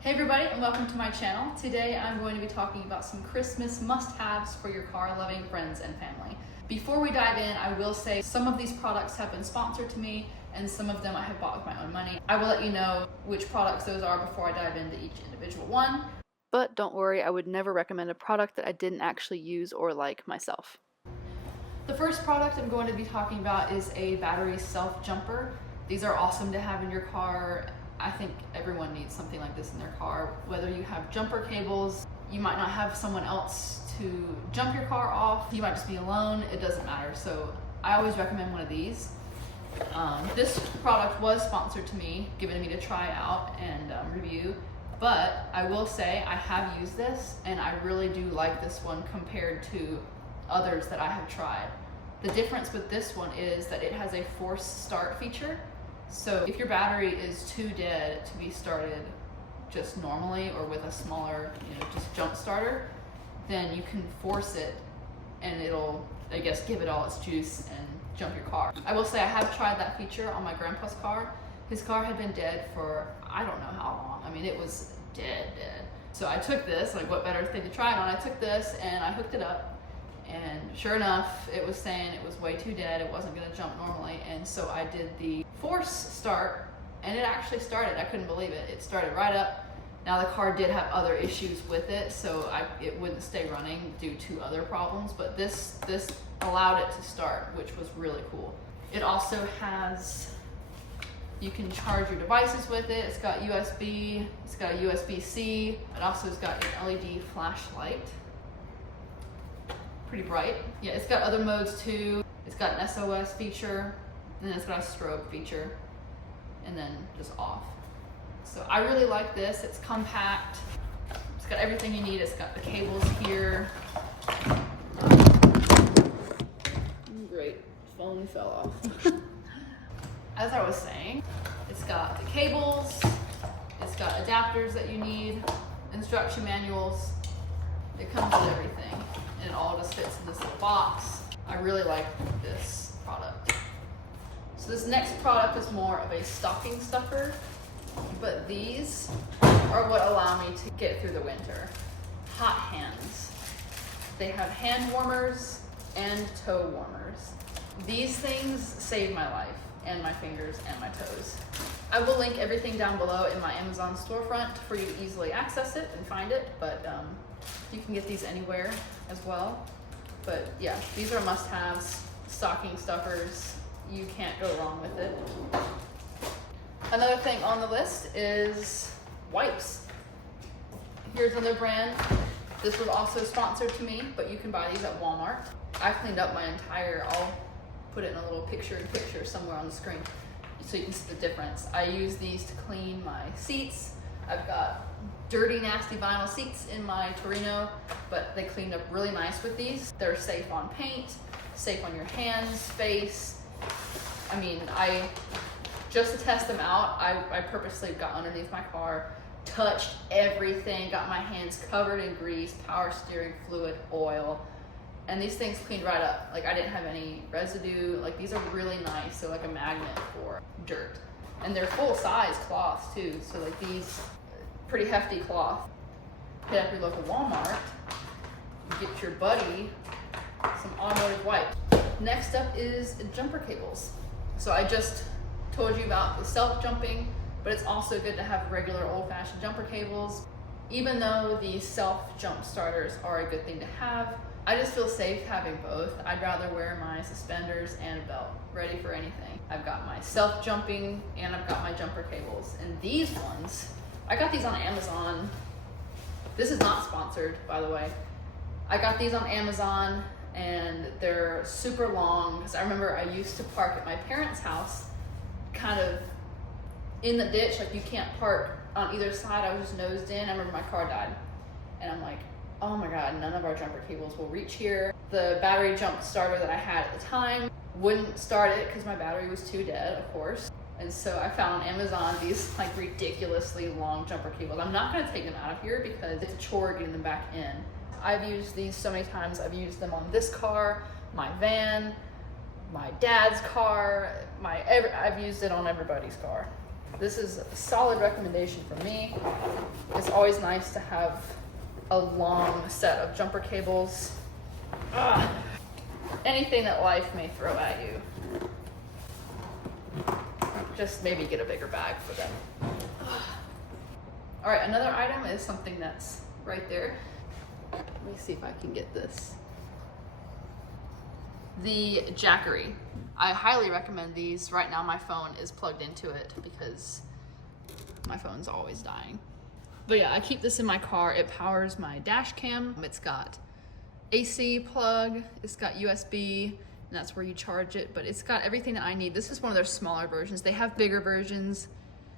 Hey everybody, and welcome to my channel. Today I'm going to be talking about some Christmas must-haves for your car-loving friends and family. Before we dive in, I will say some of these products have been sponsored to me and some of them I have bought with my own money. I will let you know which products those are before I dive into each individual one. But don't worry, I would never recommend a product that I didn't actually use or like myself. The first product I'm going to be talking about is a battery self-jumper. These are awesome to have in your car. I think everyone needs something like this in their car. Whether you have jumper cables, you might not have someone else to jump your car off, you might just be alone, it doesn't matter. So I always recommend one of these. This product was sponsored to me, given to me to try out and review, but I will say I have used this and I really do like this one compared to others that I have tried. The difference with this one is that it has a force start feature. So if your battery is too dead to be started just normally or with a smaller, just jump starter, then you can force it and it'll, I guess, give it all its juice and jump your car. I will say I have tried that feature on my grandpa's car. His car had been dead for I don't know how long. I mean, it was dead. So I took this, like what better thing to try it on? I took this and I hooked it up. And sure enough, it was saying it was way too dead, it wasn't gonna jump normally, and so I did the force start, and it actually started. I couldn't believe it. It started right up. Now the car did have other issues with it, so it wouldn't stay running due to other problems, but this allowed it to start, which was really cool. It also has, you can charge your devices with it. It's got USB, it's got a USB-C. It also has got an LED flashlight. Pretty bright. Yeah, it's got other modes too. It's got an SOS feature, and then it's got a strobe feature, and then just off. So I really like this. It's compact. It's got everything you need. It's got the cables here. Great, phone fell off. As I was saying, it's got the cables, it's got adapters that you need, instruction manuals. It comes with everything. And it all just fits in this little box. I really like this product. So this next product is more of a stocking stuffer, but these are what allow me to get through the winter. Hot hands. They have hand warmers and toe warmers. These things save my life and my fingers and my toes. I will link everything down below in my Amazon storefront for you to easily access it and find it, but you can get these anywhere as well. But yeah, these are must-haves, stocking stuffers. You can't go wrong with it. Another thing on the list is wipes. Here's another brand. This was also sponsored to me, but you can buy these at Walmart. I cleaned up my entire, I'll put it in a little picture somewhere on the screen so you can see the difference. I use these to clean my seats. I've got dirty, nasty vinyl seats in my Torino, but they cleaned up really nice with these. They're safe on paint, safe on your hands, face. I mean, just to test them out, I purposely got underneath my car, touched everything, got my hands covered in grease, power steering fluid, oil, and these things cleaned right up. Like I didn't have any residue. Like these are really nice. They're like a magnet for dirt. And they're full size cloths too. So like these, pretty hefty cloth. Hit up your local Walmart, get your buddy some automotive wipes. Next up is jumper cables. So I just told you about the self-jumping, but it's also good to have regular old-fashioned jumper cables. Even though the self-jump starters are a good thing to have, I just feel safe having both. I'd rather wear my suspenders and a belt, ready for anything. I've got my self-jumping and I've got my jumper cables. And these ones, I got these on Amazon. This is not sponsored, by the way. I got these on Amazon and they're super long because I remember I used to park at my parents' house kind of in the ditch, like you can't park on either side. I was just nosed in. I remember my car died and I'm like, oh my God, none of our jumper cables will reach here. The battery jump starter that I had at the time wouldn't start it because my battery was too dead, of course. And so I found on Amazon these like ridiculously long jumper cables. I'm not gonna take them out of here because it's a chore getting them back in. I've used these so many times. I've used them on this car, my van, my dad's car, I've used it on everybody's car. This is a solid recommendation from me. It's always nice to have a long set of jumper cables. Anything that life may throw at you. Just maybe get a bigger bag for them. All right, another item is something that's right there. Let me see if I can get this. The Jackery. I highly recommend these. Right now my phone is plugged into it because my phone's always dying. But yeah, I keep this in my car. It powers my dash cam. It's got AC plug, it's got USB, and that's where you charge it, but it's got everything that I need. This is one of their smaller versions. They have bigger versions.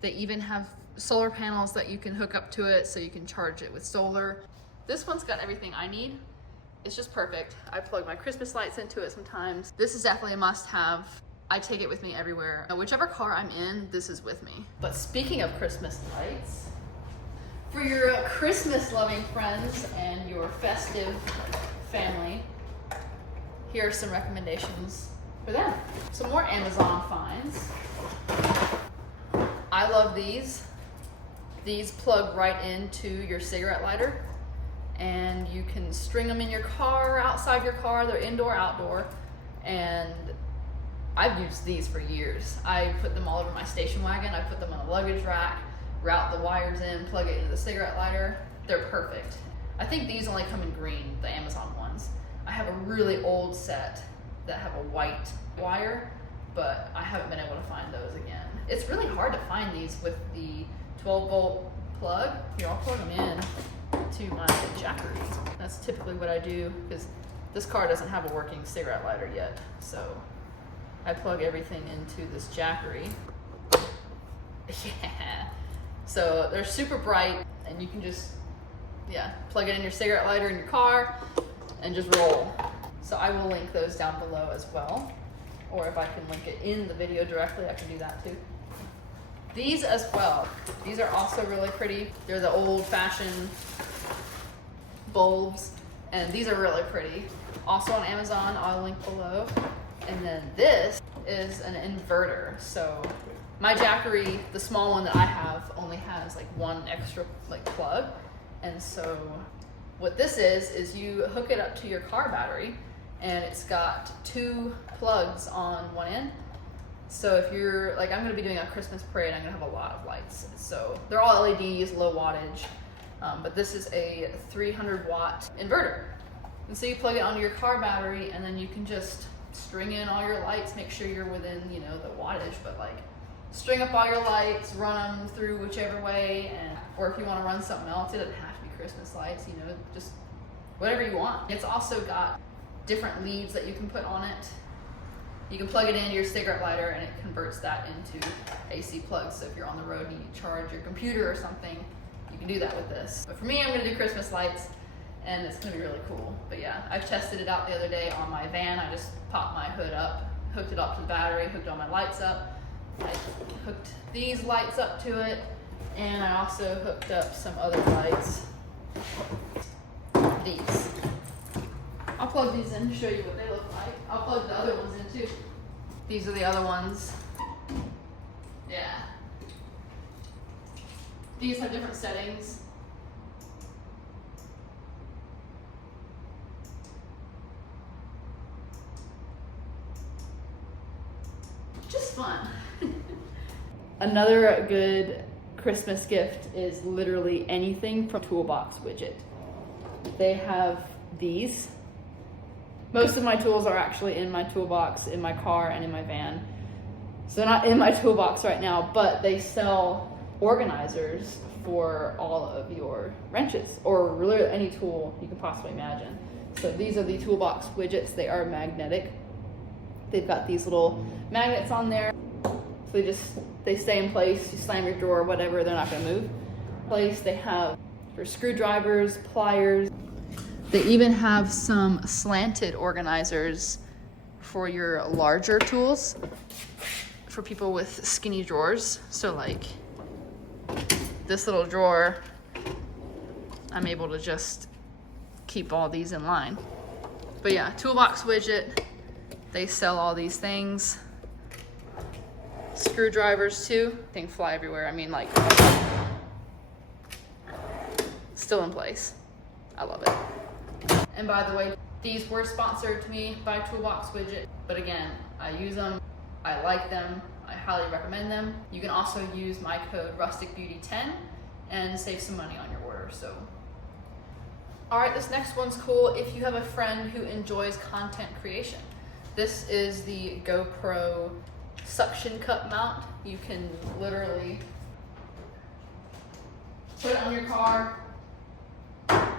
They even have solar panels that you can hook up to it so you can charge it with solar. This one's got everything I need. It's just perfect. I plug my Christmas lights into it sometimes. This is definitely a must-have. I take it with me everywhere. Whichever car I'm in, this is with me. But speaking of Christmas lights, for your Christmas-loving friends and your festive family, here are some recommendations for them. Some more Amazon finds. I love these. These plug right into your cigarette lighter, and you can string them in your car, outside your car. They're indoor, outdoor, and I've used these for years. I put them all over my station wagon. I put them on a luggage rack, route the wires in, plug it into the cigarette lighter. They're perfect. I think these only come in green, the Amazon ones. I have a really old set that have a white wire, but I haven't been able to find those again. It's really hard to find these with the 12-volt plug. Here, I'll plug them in to my Jackery. That's typically what I do because this car doesn't have a working cigarette lighter yet. So I plug everything into this Jackery. Yeah. So they're super bright, and you can just, plug it in your cigarette lighter in your car and just roll. So I will link those down below as well. Or if I can link it in the video directly, I can do that too. These as well. These are also really pretty. They're the old-fashioned bulbs, and these are really pretty. Also on Amazon, I'll link below. And then this is an inverter. So my Jackery, the small one that I have, only has like one extra plug. And so what this is you hook it up to your car battery, and it's got two plugs on one end. So if you're like, I'm gonna be doing a Christmas parade, I'm gonna have a lot of lights. So they're all LEDs, low wattage, but this is a 300-watt inverter. And so you plug it onto your car battery, and then you can just string in all your lights, make sure you're within, the wattage, but like string up all your lights, run them through whichever way, or if you wanna run something else, it doesn't have to be Christmas lights, just whatever you want. It's also got different leads that you can put on it. You can plug it into your cigarette lighter, and it converts that into AC plugs. So if you're on the road and you charge your computer or something, you can do that with this. But for me, I'm gonna do Christmas lights, and it's gonna be really cool. But yeah, I tested it out the other day on my van. I just popped my hood up, hooked it up to the battery, hooked all my lights up. I hooked these lights up to it, and I also hooked up some other lights. These. I'll plug these in to show you what they look like. I'll plug the other ones in too. These are the other ones. Yeah. These have different settings. Just fun. Another good Christmas gift is literally anything from Toolbox Widget. They have these. Most of my tools are actually in my toolbox, in my car, and in my van. So they're not in my toolbox right now, but they sell organizers for all of your wrenches, or really any tool you can possibly imagine. So these are the Toolbox Widgets. They are magnetic. They've got these little magnets on there. So they stay in place. You slam your drawer, whatever, they're not gonna move. They have for screwdrivers, pliers. They even have some slanted organizers for your larger tools for people with skinny drawers. So like this little drawer, I'm able to just keep all these in line. But yeah, Toolbox Widget, they sell all these things. Screwdrivers too. Things fly everywhere. I mean, like, still in place. I love it. And by the way, these were sponsored to me by Toolbox Widget, but again, I use them, I like them, I highly recommend them. You can also use my code RusticBeauty10 and save some money on your order. So, all right, this next one's cool if you have a friend who enjoys content creation. This is the GoPro Suction Cup mount. You can literally put it on your car,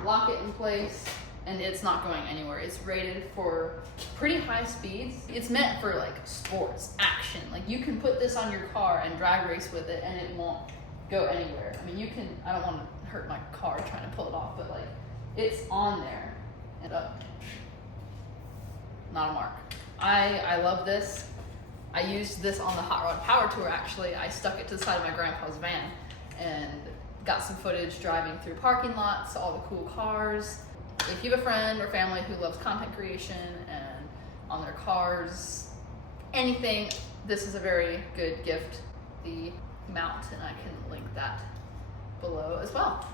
lock it in place, and it's not going anywhere. It's rated for pretty high speeds. It's meant for like sports, action. Like you can put this on your car and drag race with it and it won't go anywhere. I mean, you can, I don't want to hurt my car trying to pull it off, but like it's on there and not a mark. I love this. I used this on the Hot Rod Power Tour actually. I stuck it to the side of my grandpa's van and got some footage driving through parking lots, all the cool cars. If you have a friend or family who loves content creation and on their cars, anything, this is a very good gift. The mount, and I can link that below as well.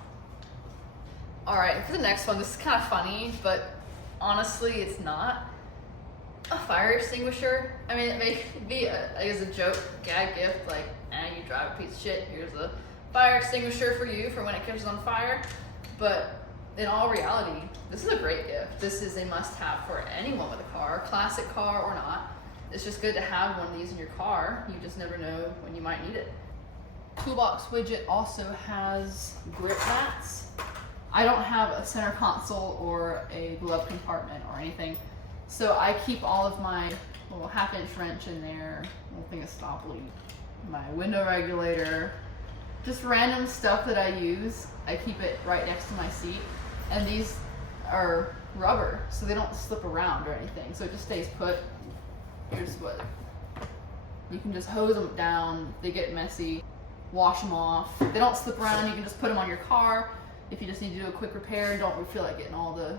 All right, for the next one, this is kind of funny, but honestly, it's not. A fire extinguisher. I mean, it may be as a joke, gag gift, like, you drive a piece of shit, here's a fire extinguisher for you for when it catches on fire. But in all reality, this is a great gift. This is a must-have for anyone with a car, classic car or not. It's just good to have one of these in your car. You just never know when you might need it. Toolbox Widget also has grip mats. I don't have a center console or a glove compartment or anything, so I keep all of my little 1/2-inch wrench in there, little thing of stop bleed, my window regulator, just random stuff that I use. I keep it right next to my seat, and these are rubber, so they don't slip around or anything, so it just stays put. Here's what, you can just hose them down, they get messy, wash them off. They don't slip around, you can just put them on your car. If you just need to do a quick repair, don't feel like getting all the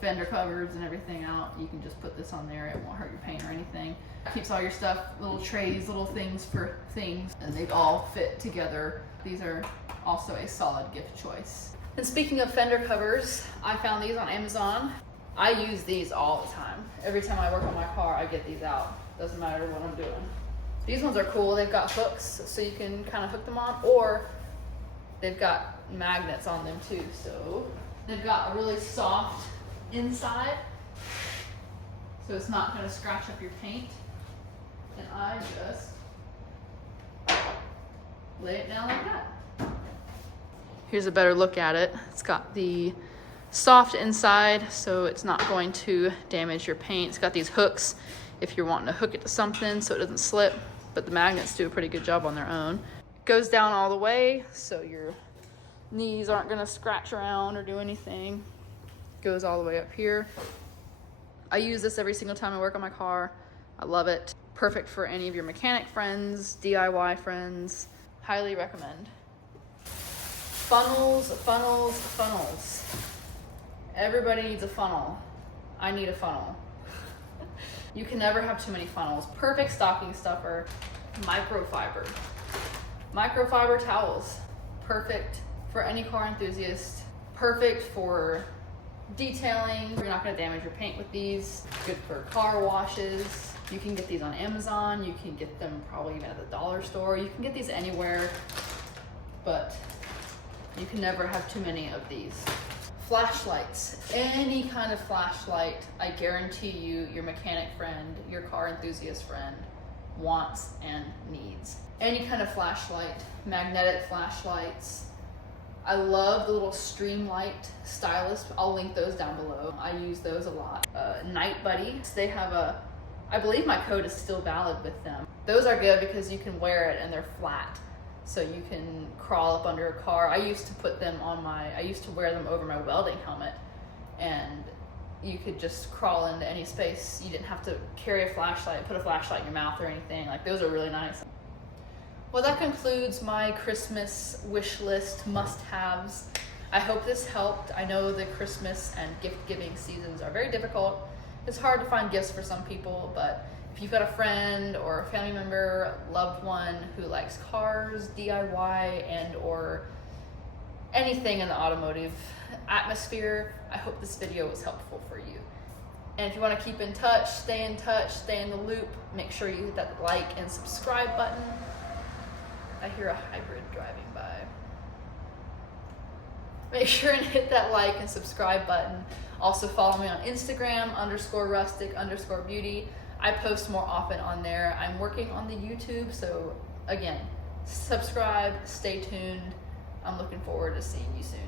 Fender Covers and everything out, you can just put this on there. It won't hurt your paint or anything. It keeps all your stuff, little trays, little things for things, and they all fit together. These are also a solid gift choice. And speaking of Fender Covers, I found these on Amazon. I use these all the time. Every time I work on my car, I get these out. Doesn't matter what I'm doing. These ones are cool. They've got hooks, so you can kind of hook them on, or they've got magnets on them too. So they've got a really soft inside, so it's not going to scratch up your paint. And I just lay it down like that. Here's a better look at it. It's got the soft inside, so it's not going to damage your paint. It's got these hooks if you're wanting to hook it to something so it doesn't slip, but the magnets do a pretty good job on their own. It goes down all the way, so your knees aren't going to scratch around or do anything. It goes all the way up here. I use this every single time I work on my car. I love it. Perfect for any of your mechanic friends, DIY friends. Highly recommend. Funnels, funnels, funnels. Everybody needs a funnel. I need a funnel. You can never have too many funnels. Perfect stocking stuffer. Microfiber. Microfiber towels. Perfect for any car enthusiast. Perfect for detailing. You're not going to damage your paint with these. Good for car washes. You can get these on Amazon. You can get them probably even at the dollar store. You can get these anywhere, but you can never have too many of these. Flashlights, any kind of flashlight, I guarantee you your mechanic friend, your car enthusiast friend wants and needs. Any kind of flashlight, magnetic flashlights. I love the little Streamlight stylus. I'll link those down below. I use those a lot. Night Buddy, they have I believe my code is still valid with them. Those are good because you can wear it and they're flat. So you can crawl up under a car. I used to wear them over my welding helmet, and you could just crawl into any space. You didn't have to carry a flashlight, put a flashlight in your mouth or anything. Like, those are really nice. Well, that concludes my Christmas wish list must-haves. I hope this helped. I know the Christmas and gift-giving seasons are very difficult. It's hard to find gifts for some people, but If you've got a friend or a family member, loved one who likes cars, DIY, and or anything in the automotive atmosphere, I hope this video was helpful for you. And if you want to keep in touch, stay in the loop, make sure you hit that like and subscribe button. I hear a hybrid driving by. Make sure and hit that like and subscribe button. Also follow me on Instagram, _rustic_beauty. I post more often on there. I'm working on the YouTube, so again, subscribe, stay tuned. I'm looking forward to seeing you soon.